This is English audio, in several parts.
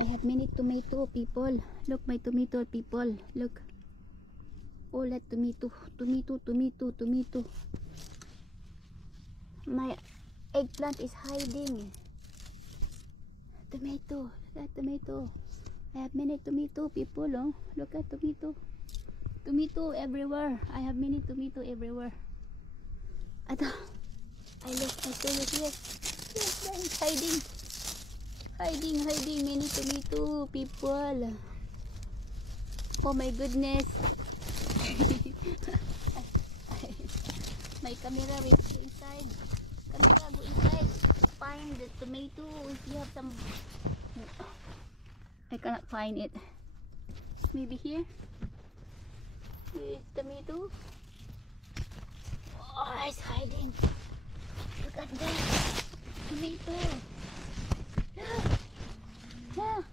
I have many tomato, people. Look, my tomato, people. Look. All that tomato. My eggplant is hiding. Tomato. Look at tomato. I have many tomato, people. Oh, look at tomato. Tomato everywhere. I have many tomato everywhere. I show you here. Yes, there is hiding. Hiding many tomato, people. Oh my goodness. My camera will go inside. Camera go inside. Find the tomato. If you have some, I cannot find it. Maybe here. Here is tomato. Oh, it's hiding. Look at that tomato. Look,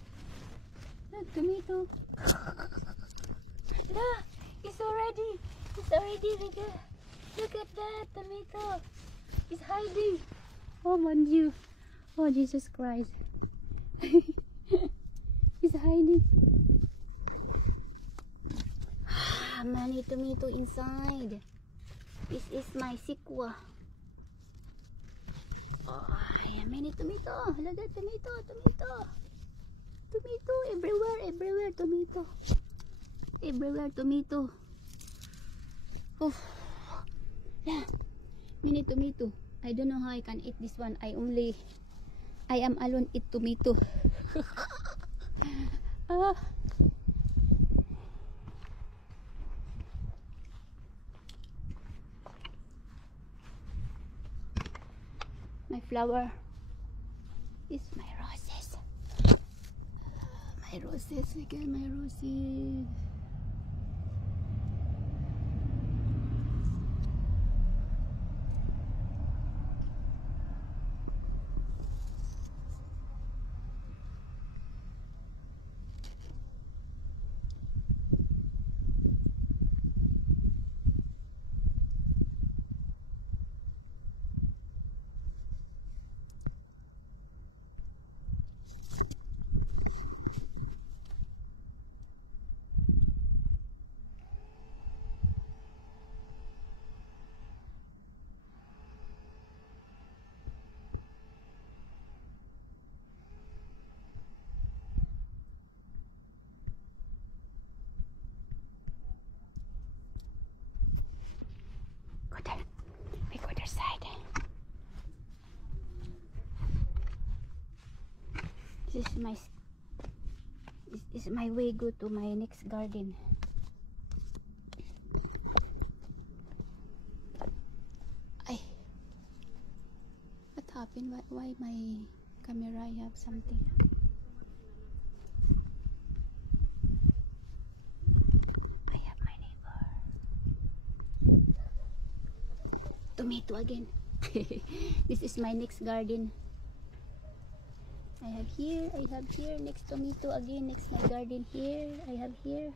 tomato. Look, it's already bigger. Look at that tomato. It's hiding. Oh mon Dieu. Oh Jesus Christ. It's hiding. Many tomato inside. This is my sikwa. Oh, yeah, many tomato. Look at tomato. Tomato everywhere. Tomato. Everywhere tomato. Oh, yeah, many tomato. I don't know how I can eat this one. I am alone eat tomato. Ah. My flower is my roses. My roses, again, my roses. We go their side. This is my way go to my next garden. What happened? Why my camera have something? I have my neighbor. Tomato again. This is my next garden. I have here next tomato again, next my garden here. I have here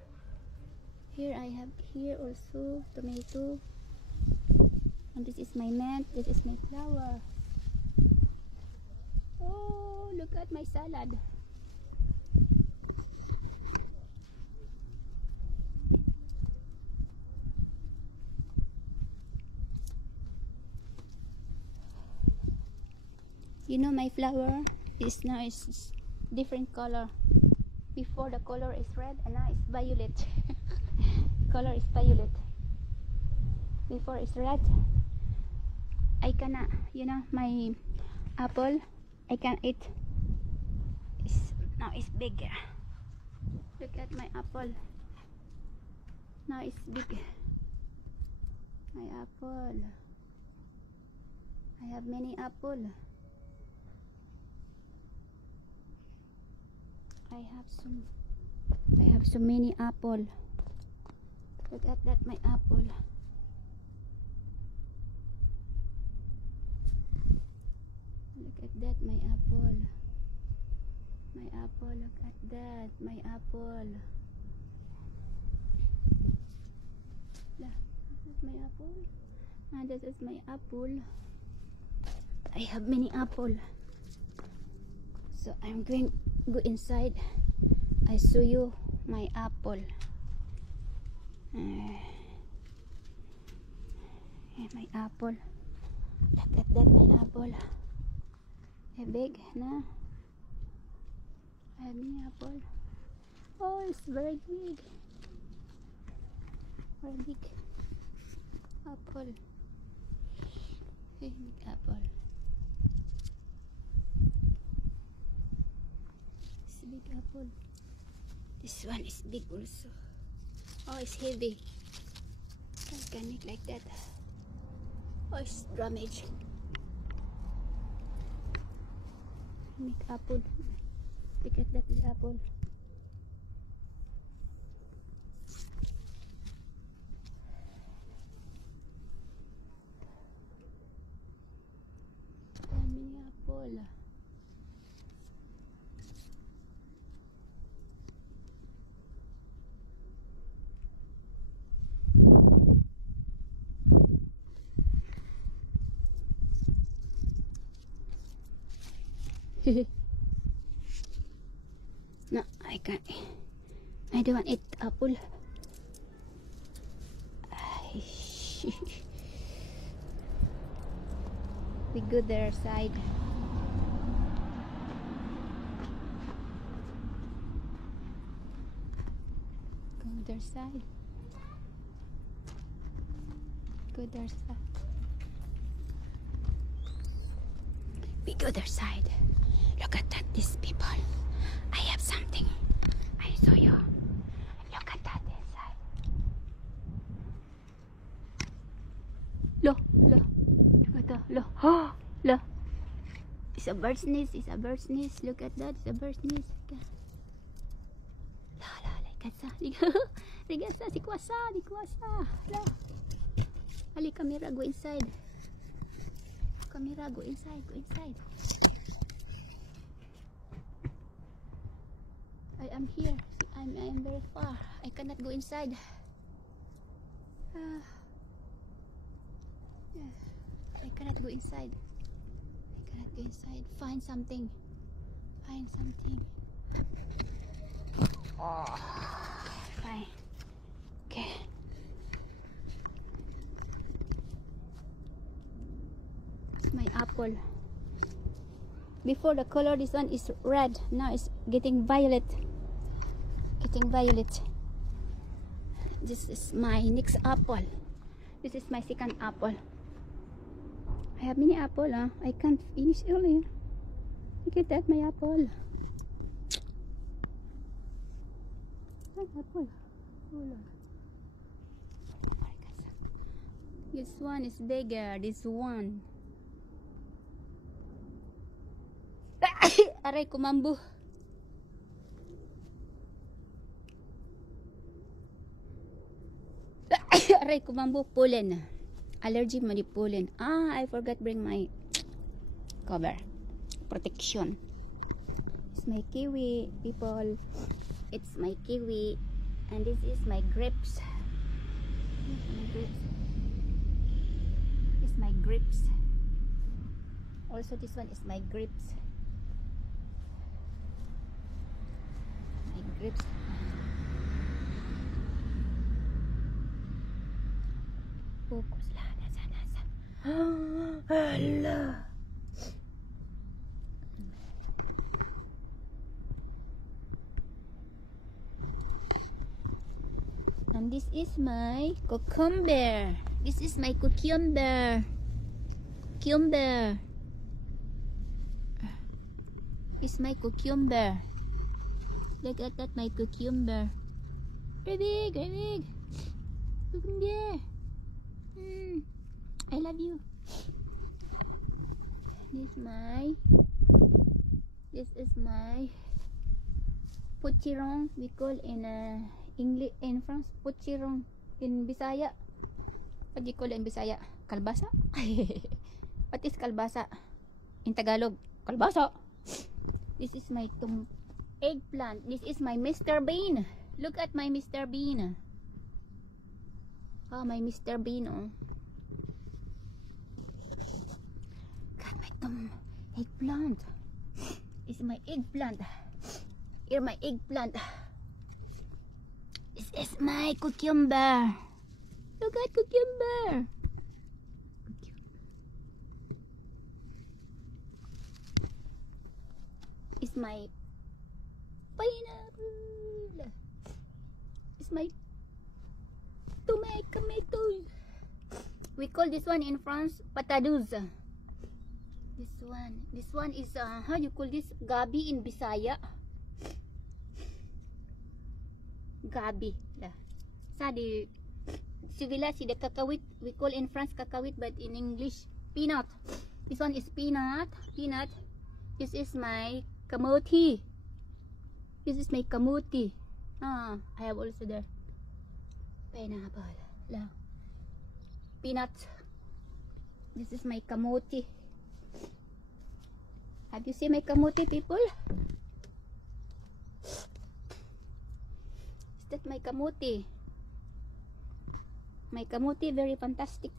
I have here also tomato. And this is my mint, this is my flower. Oh, look at my salad. You know my flower is now is different color. Before the color is red and now it's violet. Color is violet. Before it's red. I cannot, you know, my apple I can eat. Now it's bigger. Look at my apple. Now it's big. My apple. I have many apple. I have so many apple. Look at that, my apple. Look at that, my apple. My apple, look at that, my apple. This is my apple. And this is my apple. I have many apple. So I'm going go inside. I show you my apple. My apple. Look at that, my apple. Big na. I have mini apple. Oh, it's very big. Very big apple. Big apple. It's a big apple. This one is big also. Oh, it's heavy. I can make like that. Oh, it's damaged. Make apple. Look at that is apple. Mini apple. No, I can't. I don't want to eat apple. We go their side. Go their side. Go their side. We go their side. Look at that, these people. I have something. I saw you. Look at that inside. Look. Look at that. Look. Oh, look. It's a bird's nest. It's a bird's nest. Look at that. It's a bird's nest. La, ligasa. Ligasa. Si Kuasa. La. Ali, camera, go inside. Camera, go inside. Go inside. I am here. I am very far. I cannot go inside. I cannot go inside. I cannot go inside. Find something. Find something. Oh, fine. Okay. My apple. Before the color, this one is red. Now it's getting violet. This is my next apple. This is my second apple. I have many apple. I can't finish earlier. Look at that, my apple. Apple. Oh, this one is bigger. This one. Aray, kumambo. Aray, kumambo. Pollen. Allergy mo di pollen. I forgot bring my cover. Protection. It's my kiwi, people. It's my kiwi. And this is my grapes. It's my grapes. Also, this one is my grapes. Grapes. Focus lang. Nasa. Hala. And this is my cucumber. This is my cucumber. It's my cucumber. Look at that, my cucumber. Very big. Cucumber. I love you. This is my potiron. We call in English, in France, potiron. In Bisaya, what do you call it in Bisaya? Kalbasa? What is kalbasa? In Tagalog, kalbasa. This is my eggplant. This is my Mr. Bean. Look at my Mr. Bean. Oh, my Mr. Bean. Oh. Got my eggplant. This is my eggplant. Here my eggplant. This is my cucumber. Look at cucumber. It's my pineapple. It's my tomatoes. We call this one in France patadouz. This one is how you call this? Gabi in Bisaya. Gabi. Sa di Sivila si the kakawit. We call in France kakawit, but in English peanut. This one is peanut. This is my kamuti. I have also there pineapple. Peanut. This is my kamuti. Have you seen my kamuti, people? Is that my kamuti? My kamuti very fantastic.